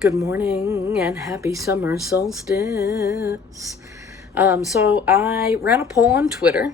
Good morning and happy summer solstice. So I ran a poll on Twitter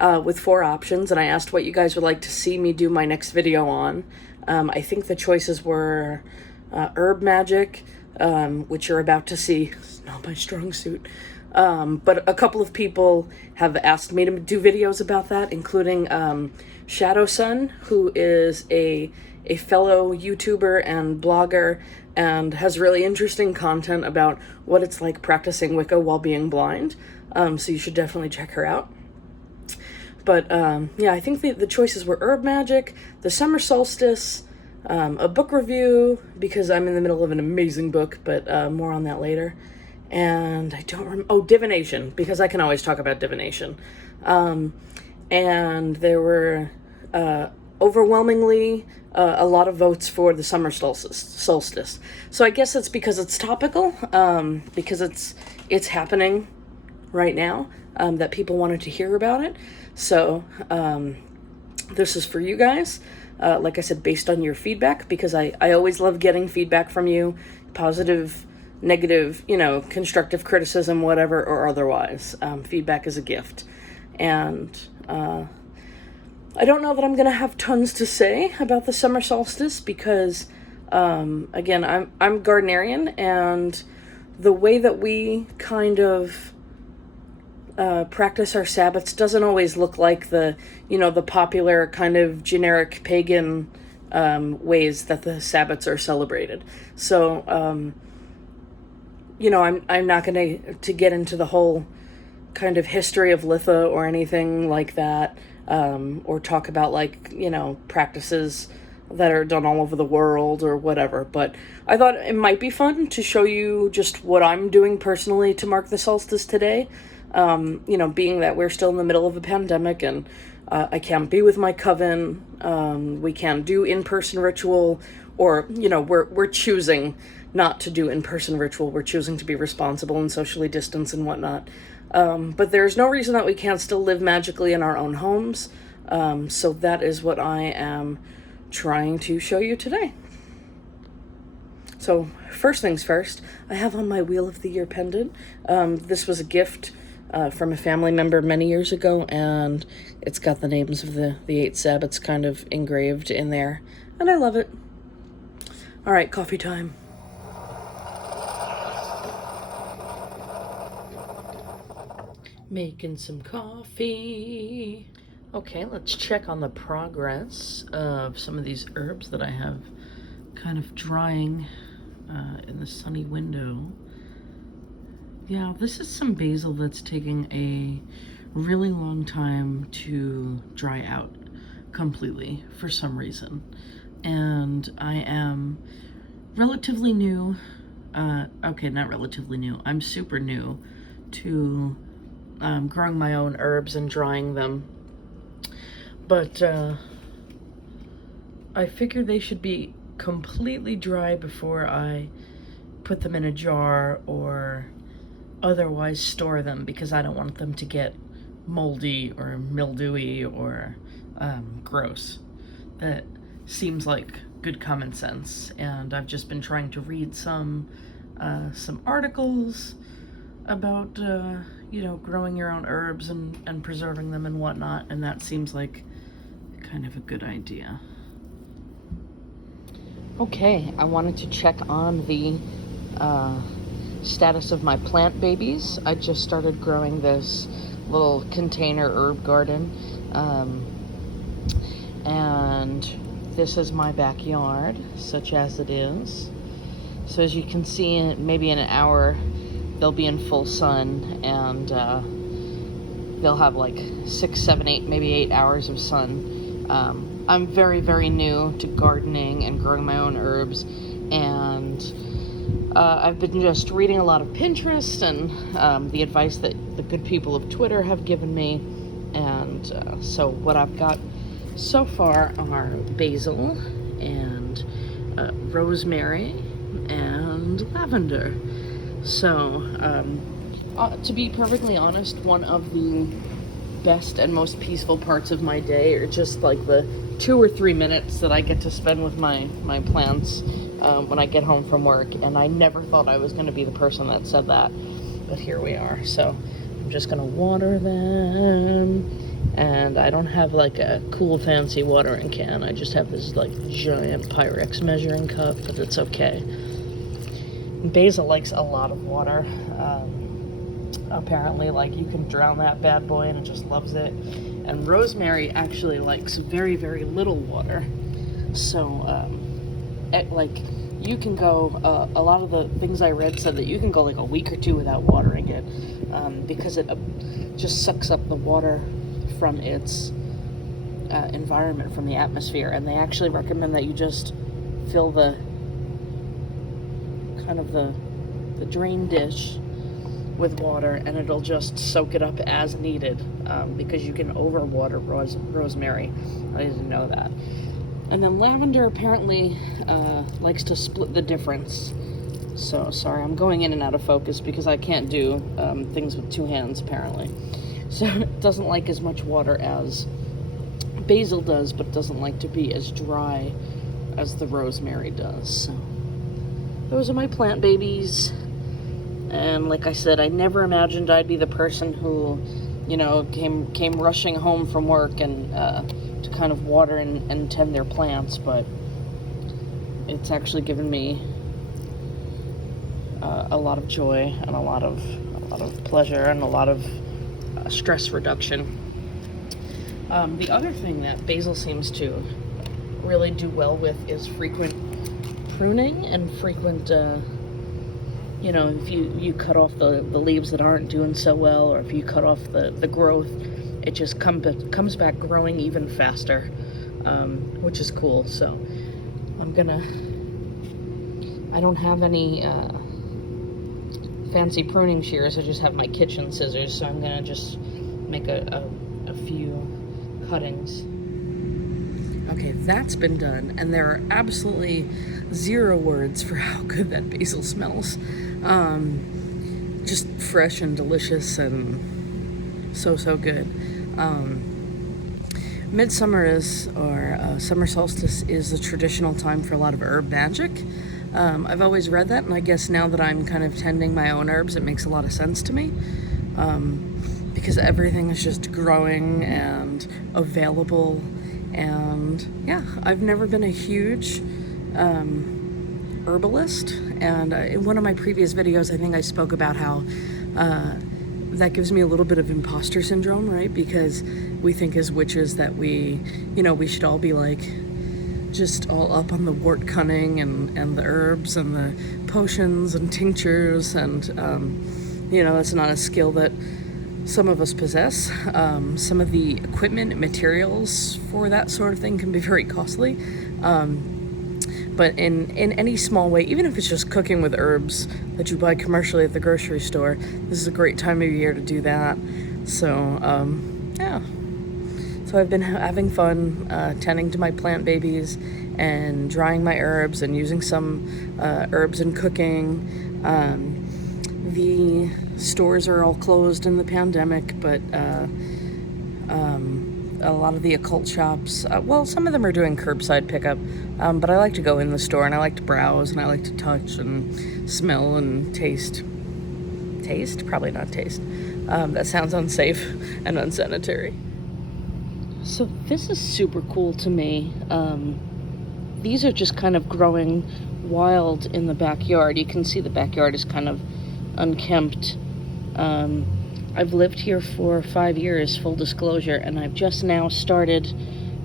with 4 options, and I asked what you guys would like to see me do my next video on. I think the choices were herb magic, which you're about to see. It's not my strong suit. But a couple of people have asked me to do videos about that, including Shadow Sun, who is a fellow YouTuber and blogger and has really interesting content about what it's like practicing Wicca while being blind. So you should definitely check her out. But yeah, I think the choices were herb magic, the summer solstice, a book review, because I'm in the middle of an amazing book, but more on that later. And I don't remember, divination, because I can always talk about divination. And there were overwhelmingly a lot of votes for the summer solstice. So I guess it's because it's topical, because it's happening right now, that people wanted to hear about it. So this is for you guys, like I said, based on your feedback, because I always love getting feedback from you, positive, negative, constructive criticism, whatever or otherwise. Feedback is a gift. And I don't know that I'm going to have tons to say about the summer solstice because, again, I'm Gardnerian, and the way that we kind of practice our Sabbats doesn't always look like the popular kind of generic pagan ways that the Sabbats are celebrated. So, I'm not going to get into the whole kind of history of Litha or anything like that. Or talk about practices that are done all over the world or whatever. But I thought it might be fun to show you just what I'm doing personally to mark the solstice today. Being that we're still in the middle of a pandemic and I can't be with my coven, we can't do in-person ritual, or, we're choosing not to do in-person ritual. We're choosing to be responsible and socially distance and whatnot. But there's no reason that we can't still live magically in our own homes. So that is what I am trying to show you today. So first things first, I have on my Wheel of the Year pendant. This was a gift from a family member many years ago, and it's got the names of the 8 Sabbats kind of engraved in there, and I love it. All right, coffee time. Making some coffee. Okay, let's check on the progress of some of these herbs that I have kind of drying in the sunny window. Yeah, this is some basil that's taking a really long time to dry out completely for some reason. And I am relatively new, okay, not relatively new, I'm super new to growing my own herbs and drying them, but I figured they should be completely dry before I put them in a jar or otherwise store them, because I don't want them to get moldy or mildewy or gross. That seems like good common sense, and I've just been trying to read some articles about growing your own herbs and preserving them and whatnot, and that seems like kind of a good idea. Okay, I wanted to check on the status of my plant babies. I just started growing this little container herb garden, and this is my backyard, such as it is. So as you can see, maybe in an hour they'll be in full sun, and they'll have like 6, 7, 8, maybe 8 hours of sun. I'm very, very new to gardening and growing my own herbs, and I've been just reading a lot of Pinterest and the advice that the good people of Twitter have given me, and so what I've got so far are basil and rosemary and lavender. So, to be perfectly honest, one of the best and most peaceful parts of my day are just like the 2 or 3 minutes that I get to spend with my plants when I get home from work, and I never thought I was going to be the person that said that, but here we are. So I'm just going to water them, and I don't have like a cool fancy watering can. I just have this like giant Pyrex measuring cup, but it's okay. Basil likes a lot of water. Apparently, like, you can drown that bad boy and it just loves it. And rosemary actually likes very, very little water. So, like, you can go, a lot of the things I read said that you can go like a week or 2 without watering it, because it just sucks up the water from its environment, from the atmosphere. And they actually recommend that you just fill the kind of the drain dish with water, and it'll just soak it up as needed, because you can overwater rosemary. I didn't know that. And then lavender apparently likes to split the difference. So, sorry, I'm going in and out of focus because I can't do things with 2 hands, apparently. So it doesn't like as much water as basil does, but doesn't like to be as dry as the rosemary does. So those are my plant babies. And like I said, I never imagined I'd be the person who, you know, came rushing home from work and to kind of water and tend their plants, but it's actually given me a lot of joy and a lot of pleasure and a lot of stress reduction. The other thing that basil seems to really do well with is frequent pruning and frequent you know, if you cut off the leaves that aren't doing so well, or if you cut off the growth, it just comes back growing even faster, which is cool. So I don't have any fancy pruning shears. I just have my kitchen scissors, so I'm gonna just make a few cuttings. Okay, that's been done, and there are absolutely 0 words for how good that basil smells. Just fresh and delicious and so good. Midsummer or Summer Solstice is the traditional time for a lot of herb magic. I've always read that, and I guess now that I'm kind of tending my own herbs, it makes a lot of sense to me. Because everything is just growing and available. And yeah, I've never been a huge herbalist, and in one of my previous videos I think I spoke about how that gives me a little bit of imposter syndrome, right? Because we think as witches that we should all be like just all up on the wort cunning and the herbs and the potions and tinctures, and that's not a skill that some of us possess. Some of the equipment and materials for that sort of thing can be very costly. But in any small way, even if it's just cooking with herbs that you buy commercially at the grocery store, this is a great time of year to do that. So, yeah. So I've been having fun tending to my plant babies and drying my herbs and using some herbs in cooking. The stores are all closed in the pandemic, but a lot of the occult shops, some of them are doing curbside pickup, but I like to go in the store and I like to browse and I like to touch and smell and taste. Taste? Probably not taste. That sounds unsafe and unsanitary. So this is super cool to me. These are just kind of growing wild in the backyard. You can see the backyard is kind of unkempt. I've lived here for 5 years, full disclosure, and I've just now started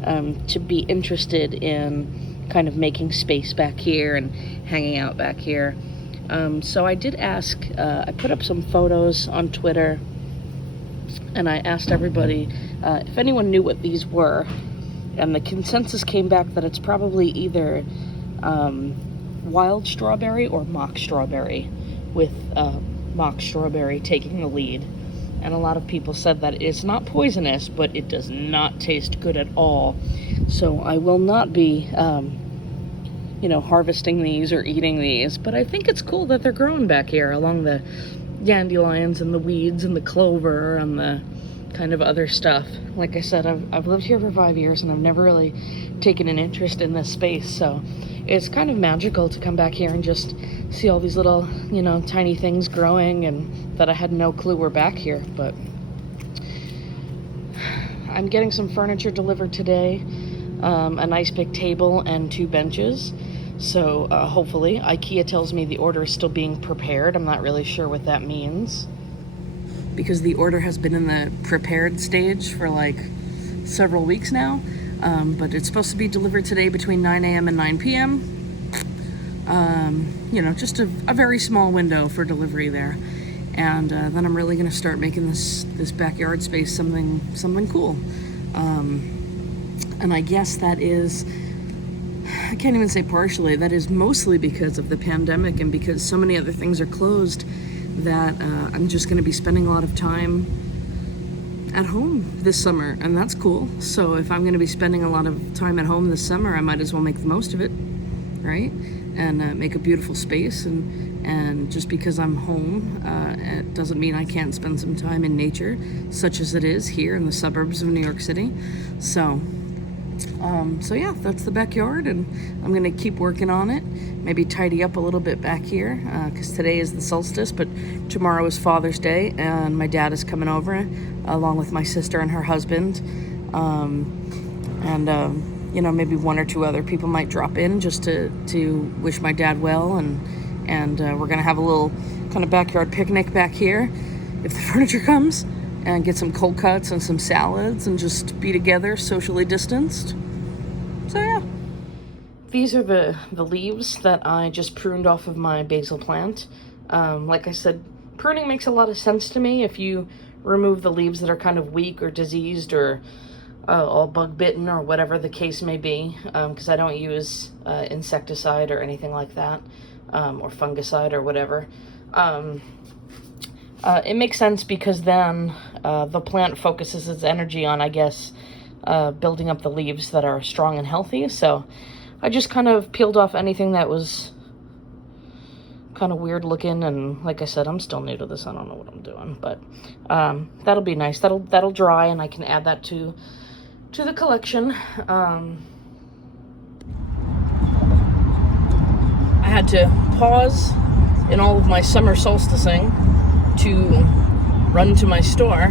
to be interested in kind of making space back here and hanging out back here. So I did ask, I put up some photos on Twitter, and I asked everybody if anyone knew what these were, and the consensus came back that it's probably either wild strawberry or mock strawberry, with mock strawberry taking the lead. And a lot of people said that it's not poisonous, but it does not taste good at all. So I will not be, harvesting these or eating these, but I think it's cool that they're growing back here along the dandelions and the weeds and the clover and the kind of other stuff. Like I said, I've lived here for 5 years and I've never really taken an interest in this space, so it's kind of magical to come back here and just see all these little, you know, tiny things growing and that I had no clue were back here. But I'm getting some furniture delivered today, a nice big table and 2 benches. So hopefully, IKEA tells me the order is still being prepared. I'm not really sure what that means, because the order has been in the prepared stage for like several weeks now. But it's supposed to be delivered today between 9 a.m. and 9 p.m. You know, just a very small window for delivery there. And then I'm really gonna start making this backyard space something cool. And I guess that is, I can't even say partially, that is mostly because of the pandemic and because so many other things are closed, that I'm just gonna be spending a lot of time at home this summer, and that's cool. So if I'm gonna be spending a lot of time at home this summer, I might as well make the most of it, right? And make a beautiful space. And just because I'm home, it doesn't mean I can't spend some time in nature, such as it is here in the suburbs of New York City. So yeah, that's the backyard, and I'm gonna keep working on it. Maybe tidy up a little bit back here, because today is the solstice, but tomorrow is Father's Day, and my dad is coming over, along with my sister and her husband. You know, maybe 1 or 2 other people might drop in just to wish my dad well, and we're gonna have a little kind of backyard picnic back here if the furniture comes, and get some cold cuts and some salads and just be together, socially distanced. So yeah. These are the leaves that I just pruned off of my basil plant. Like I said, pruning makes a lot of sense to me if you remove the leaves that are kind of weak or diseased or all bug bitten or whatever the case may be, because I don't use insecticide or anything like that, or fungicide or whatever. It makes sense because then the plant focuses its energy on, I guess, building up the leaves that are strong and healthy. So I just kind of peeled off anything that was kind of weird looking, and like I said, I'm still new to this. I don't know what I'm doing, but that'll be nice. That'll dry, and I can add that to the collection. I had to pause in all of my summer solsticing to run to my store,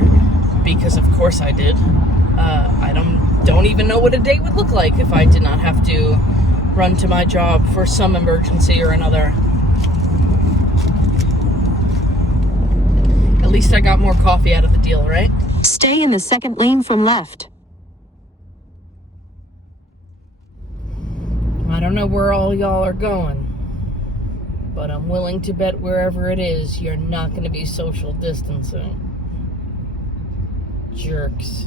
because of course I did. I don't even know what a day would look like if I did not have to run to my job for some emergency or another. At least I got more coffee out of the deal, right? Stay in the second lane from left. I don't know where all y'all are going, but I'm willing to bet wherever it is, you're not going to be social distancing. Jerks.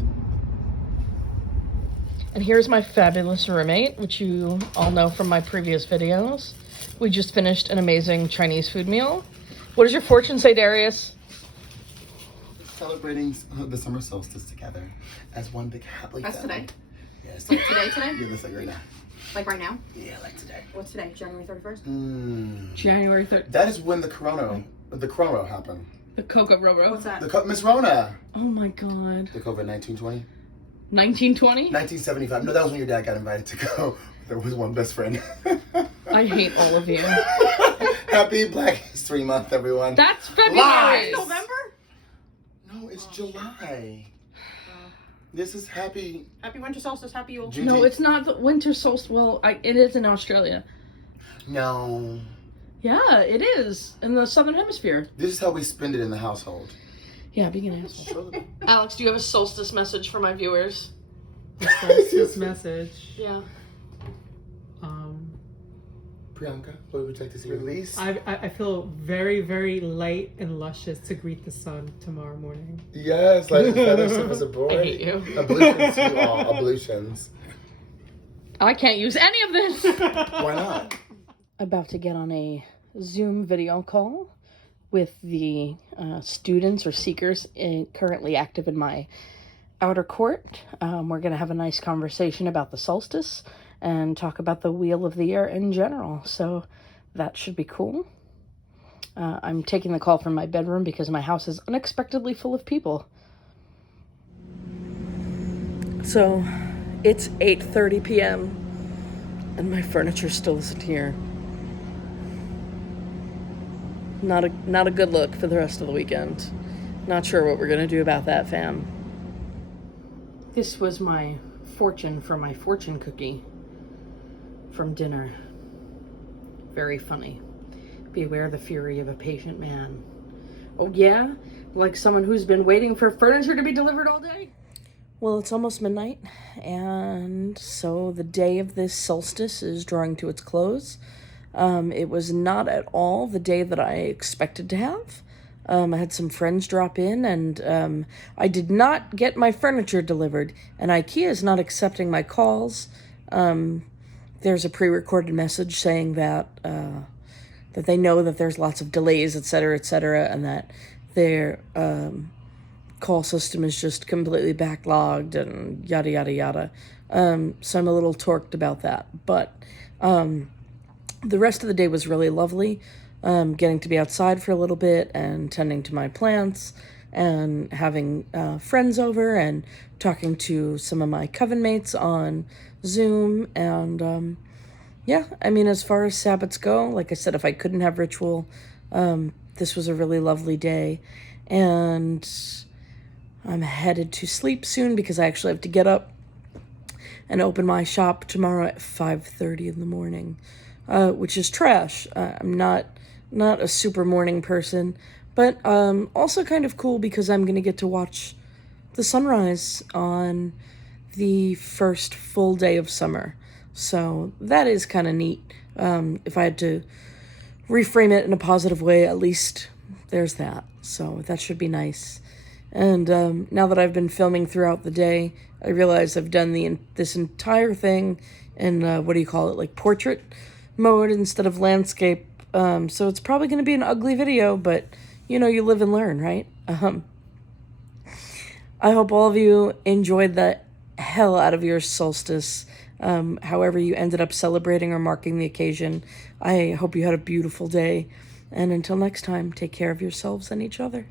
And here's my fabulous roommate, which you all know from my previous videos. We just finished an amazing Chinese food meal. What does your fortune say, Darius? Celebrating the summer solstice together as one big happy That's family. today? Yes. Like today? Yeah, that's like right now. Like right now? Yeah, like today. What's today? January 31st? January 3rd. That is when the corona happened. The Coca Roro. What's that? Miss Rona. Oh my god. The COVID 1920. 1920? 1975. No, that was when your dad got invited to go. There was one best friend. I hate all of you. Happy Black History Month, everyone. That's February. Lies. November? No, it's July. This is happy Winter solstice, happy Yule. June. No, it's not the winter solstice. Well, it is in Australia. No. Yeah, it is. In the southern hemisphere. This is how we spend it in the household. Yeah, being an asshole. Alex, do you have a solstice message for my viewers? Solstice message. Yeah. Priyanka, what would you like to see released? I feel very, very light and luscious to greet the sun tomorrow morning. Yes, like the feather surface aboard. I hate you. Ablutions, you all. Ablutions. I can't use any of this. Why not? About to get on a Zoom video call with the students or seekers currently active in my outer court. We're going to have a nice conversation about the solstice and talk about the wheel of the year in general. So that should be cool. I'm taking the call from my bedroom because my house is unexpectedly full of people. So it's 8:30 p.m. and my furniture still isn't here. Not a good look for the rest of the weekend. Not sure what we're gonna do about that, fam. This was my fortune for my fortune cookie from dinner. Very funny. Beware the fury of a patient man. Oh yeah? Like someone who's been waiting for furniture to be delivered all day? Well, it's almost midnight, and so the day of this solstice is drawing to its close. It was not at all the day that I expected to have. I had some friends drop in, and I did not get my furniture delivered, and IKEA is not accepting my calls. There's a pre-recorded message saying that that they know that there's lots of delays, etc., and that their call system is just completely backlogged and yada, yada, yada. So I'm a little torqued about that. But the rest of the day was really lovely. Getting to be outside for a little bit and tending to my plants and having friends over and talking to some of my coven mates on Zoom. And yeah, I mean, as far as Sabbats go, like I said, if I couldn't have ritual, this was a really lovely day. And I'm headed to sleep soon because I actually have to get up and open my shop tomorrow at 5:30 in the morning, which is trash. I'm not a super morning person, but also kind of cool because I'm going to get to watch the sunrise on the first full day of summer. So that is kind of neat. If I had to reframe it in a positive way, at least there's that. So that should be nice. And now that I've been filming throughout the day, I realize I've done this entire thing in, what do you call it, like portrait mode instead of landscape. So it's probably going to be an ugly video, but, you know, you live and learn, right? I hope all of you enjoyed the hell out of your solstice, however you ended up celebrating or marking the occasion. I hope you had a beautiful day. And until next time, take care of yourselves and each other.